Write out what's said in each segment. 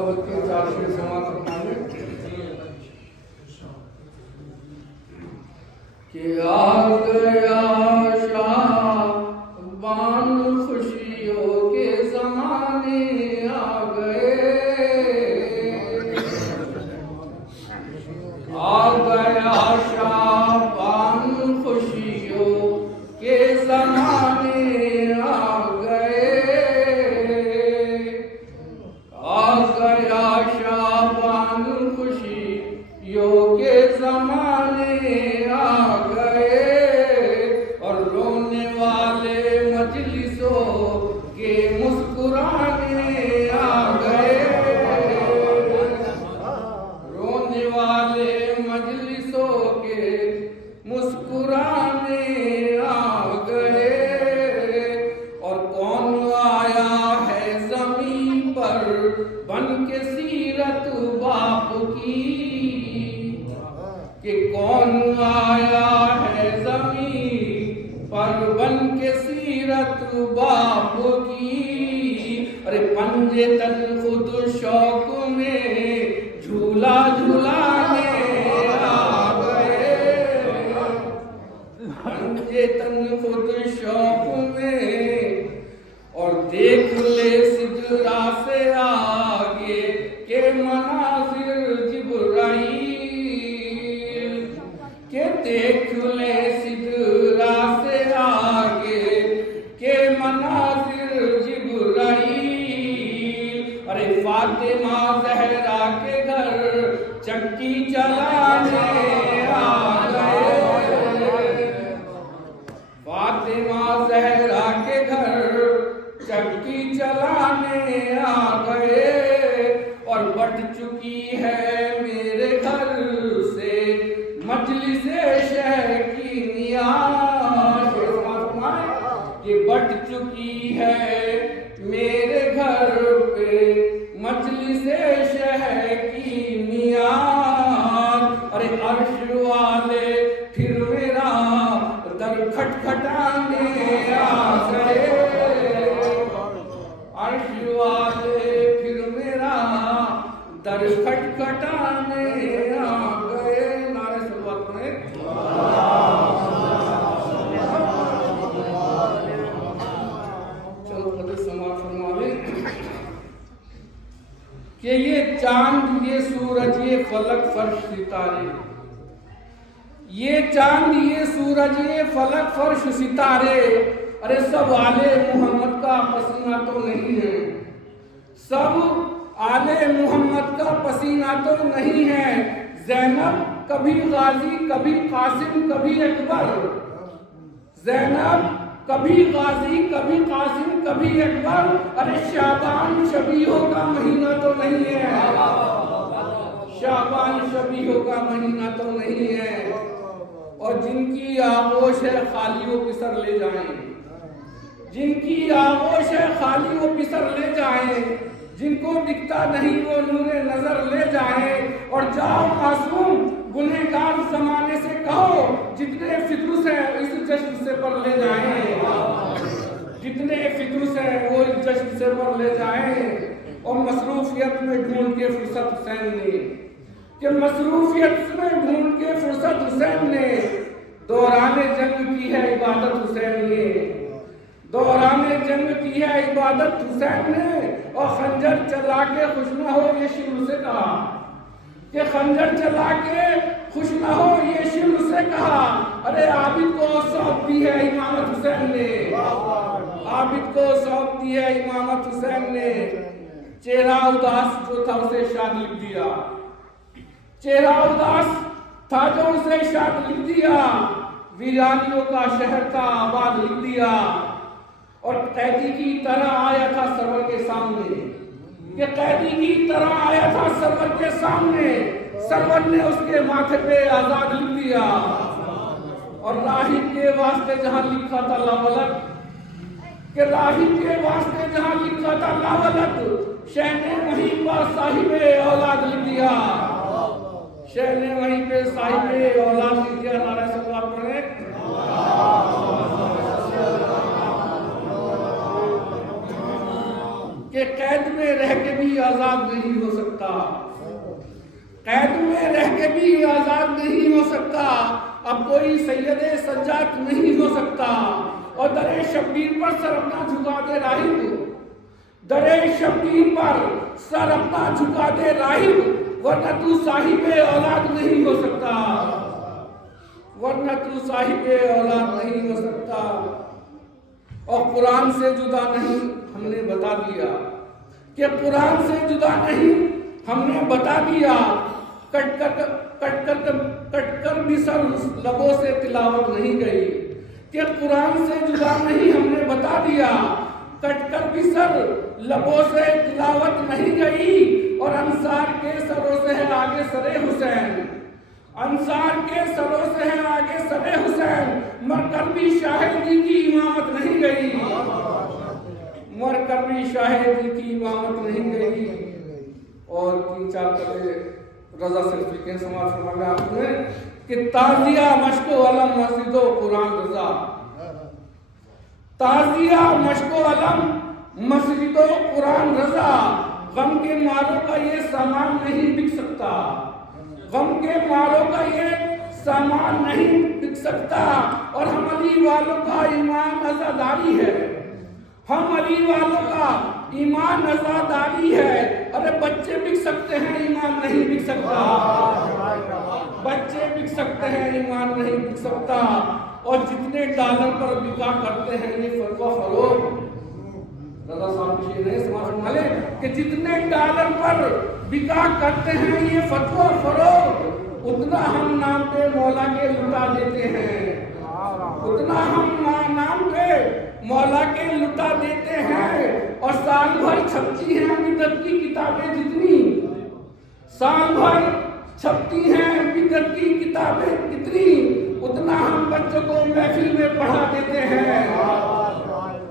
भगवत के 4 शेर समाप्त करवाने कि आ गया शाबान खुशियों के ज़माने आ गए, आ गया शाबान खुशियों के ज़माने आ गए, आ गया शाबान खुशियों के ज़माने आ गए, और रोने वाले मजलिसों के मुस्कुराने आ गए, रोने वाले मजलिसों के मुस्कुराने आ गए, और कौन आया है ज़मीन पर बन के सीरत बाप की, कि कौन आया है ज़मीन पर बन के सीरत बाप की, अरे पंजे तन खुद शौक में झूला झूलाने आ गए, पंजे तन खुद शौक में, और देख ले सिदरा से आगे के मनाजिर जिब्राइल, के देख ले सिदरा से आगे के मनाजिर जिब्राइल, अरे फातिमा ज़हरा के घर चक्की चलाने आ गए, फातिमा ज़हरा के घर चक्की चलाने आ गए, और बढ़ चुकी है मेरे घर से मजलिसे शहकीनियाँ, कि बढ़ चुकी है मेरे घर पे मजलिसे शहकीनियाँ, अरे अर्श वाले फिर मेरा दर खटखटाने आ गए, अर्श वाले फिर मेरा दर खटखटाने आ गए। नारे सलवात में चलो कदर समाज फरमावे कि ये चांद, ये सूरज, ये फलक फर्श सितारे, ये चांद, ये सूरज, ये फलक फर्श सितारे, अरे सब आले मोहम्मद का पसीना तो नहीं है, सब आले मोहम्मद का पसीना तो नहीं है, ज़ैनब कभी गाजी कभी कासिम कभी अकबर, ज़ैनब कभी गाजी कभी कासिम कभी अकबर, अरे शाबान शबीहों का महीना तो नहीं है, शाबान शबीहों का महीना तो नहीं है, और जिनकी आगोश है खाली वो पिसर ले जाएं, जिनकी आगोश है खाली वो पिसर ले जाएं, जिनको दिखता नहीं वो नूरे नजर ले जाएं, और जाओ मासूम गुनहगार ज़माने से कहो जितने फितूस हैं इस जश्न से पर ले जाएं, जितने फितूस हैं वो इस जश्न से पर ले जाएं, और मसरूफियत में ढूंढ के फुर्सत हुसैन ने, कि मसरूफियत में ढूंढ के फुर्सत हुसैन ने, दौराने जंग की है इबादत हुसैन ने, दौराने जंग की है इबादत हुसैन ने, और खंजर चला के खुश न हो ये शिम्र से कहा, कि खंजर चला के खुश न हो ये शिम्र से कहा, अरे आबिद को सौंप दी है इमामत हुसैन ने, आबिद को सौंप दी है इमामत हुसैन ने, चेहरा उदास जो था उसे शाद लिख दिया, चेहरा उदास था जो उसे शाद लिख दिया, वीरानियों का शहर था आबाद लिख दिया, और कैदी की तरह आया था सरवर के सामने, कि कैदी की तरह आया था सरवर के सामने, सरवर ने उसके माथे पे आजाद लिख दिया, और राहिब के वास्ते जहां लिखा था लावलत, कि राहिब के वास्ते जहां लिखा था लावलत, शहने वहीं पर साहिबे औलाद लिख दिया, शहने वहीं पे साहिबे औलाद लिख दिया। नारा सलवात पढ़े। कि کہ قید میں رہ کے بھی آزاد نہیں ہو سکتا، قید میں رہ کے بھی آزاد نہیں ہو سکتا، اب کوئی سید سجاد نہیں ہو سکتا، اور در شبیر پر سر اپنا جھکا دے راہب، در شبیر پر سر اپنا جھکا دے راہب، ورنہ تو صاحب اولاد نہیں ہو سکتا، ورنہ تو صاحب اولاد نہیں ہو سکتا۔ اور قرآن سے جدا نہیں، ہم نے بتا دیا کہ قرآن سے جدا نہیں، ہم نے بتا دیا، کٹ کر بھی سر لبوں سے تلاوت نہیں گئی، کہ قرآن سے جدا نہیں، ہم نے بتا دیا، کٹ کر بھی سر لبوں سے تلاوت نہیں گئی، اور انصار کے سروں سے ہے آگے سر حسین، انصار کے سروں سے ہے آگے سر حسین، مر کر بھی شاہدی کی امامت نہیں گئی، مر کر بھی شاہدی کی امامت نہیں گئی۔ اور 3-4 قطعے رضا صرفی کے سماعت فرمایا آپ نے کہ تازیہ مشق و علم مسجد و قرآن رضا، تازیہ مشق و علم مسجد و قرآن رضا، غم کے مالوں کا یہ سامان نہیں بک سکتا، غم کے مالوں کا یہ سامان نہیں بک سکتا، اور ہم علی والوں کا ایمان عزاداری ہے، ہم علی والوں کا ایمان عزاداری ہے۔ ارے بچے بک سکتے ہیں، ایمان نہیں بک سکتا، بچے بک سکتے ہیں، ایمان نہیں بک سکتا، اور جتنے ڈالر پر بکا کرتے ہیں یہ فتویٰ فروغ، رضا صاحب کی شعر ہے سماعت والے کہ جتنے ڈالر پر بکا کرتے ہیں یہ فتویٰ فروغ، اتنا ہم نام پہ مولا کے لٹا دیتے ہیں، اتنا ہم نام پہ مولا کے لٹا دیتے ہیں، اور سال بھر چھپتی ہیں بدعت کی کتابیں جتنی، سال بھر چھپتی ہیں بدعت کی کتابیں کتنی، اتنا ہم بچوں کو محفل میں پڑھا دیتے ہیں،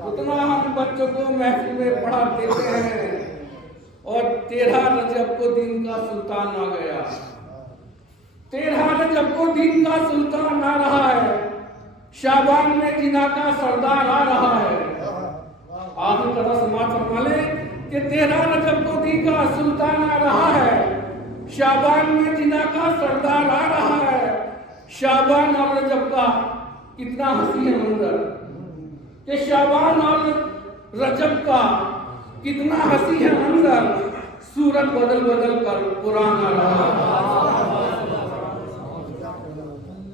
اتنا ہم بچوں کو محفل میں پڑھا دیتے ہیں۔ اور 13 رجب کو دین کا سلطان آ گیا، 13 رجب کو دین کا سلطان آ رہا ہے، شعبان میں جنا کا سردار آ رہا ہے۔ آخر قدر سماعت فرما لیں کہ 13 رجب کو دین کا سلطان آ رہا ہے، شعبان میں جنا کا سردار آ رہا ہے۔ شعبان اور رجب کا کتنا ہنسی ہے منظر، کہ شعبان اور رجب کا کتنا ہنسی ہے منظر، سورت بدل بدل کر قرآن آ رہا ہے۔